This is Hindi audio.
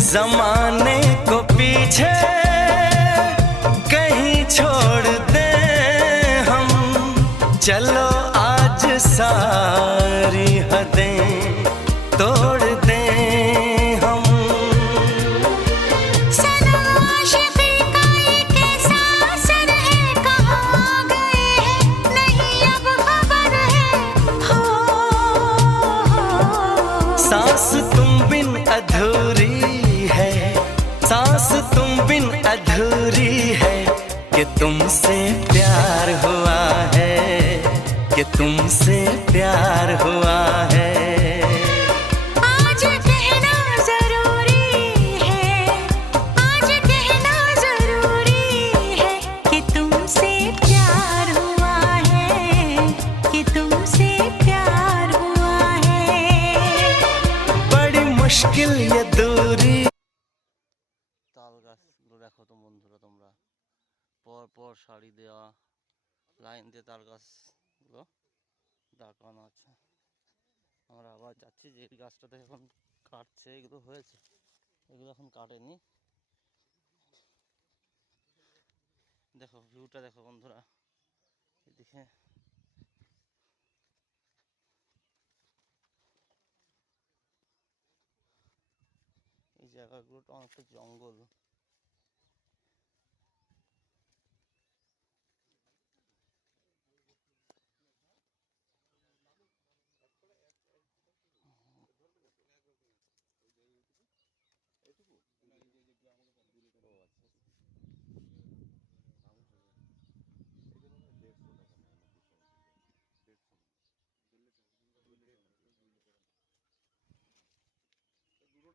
जमाने को पीछे कहीं छोड़ दें हम, चलो आज सारी हदें तोड़ दें हम। सनम आशिक़ी का ये कैसा असर है, कहाँ गए हैं नहीं अब खबर है। हो सांस तुम बिन अधूरी है, सांस तुम बिन अधूरी है, कि तुमसे प्यार हुआ है, कि तुमसे प्यार हुआ है। आज कहना जरूरी है, आज कहना जरूरी है, कि तुमसे प्यार हुआ है, कि तुमसे प्यार हुआ है। बड़ी मुश्किल ये दूरी। তাল গাছগুলো দেখো তো বন্ধুরা তোমরা, পর পর সারি দেওয়া লাইন দিয়ে তাল গাছগুলো দাঁড়ানো আছে। আমরা আবার যাচ্ছি যে এই গাছটাতে এখন কাটছে, এগুলো হয়েছে, এগুলো এখন কাটেনি। দেখো ভিউটা দেখো বন্ধুরা, এদিকে এই জায়গাগুলোটা অনেকটা জঙ্গল।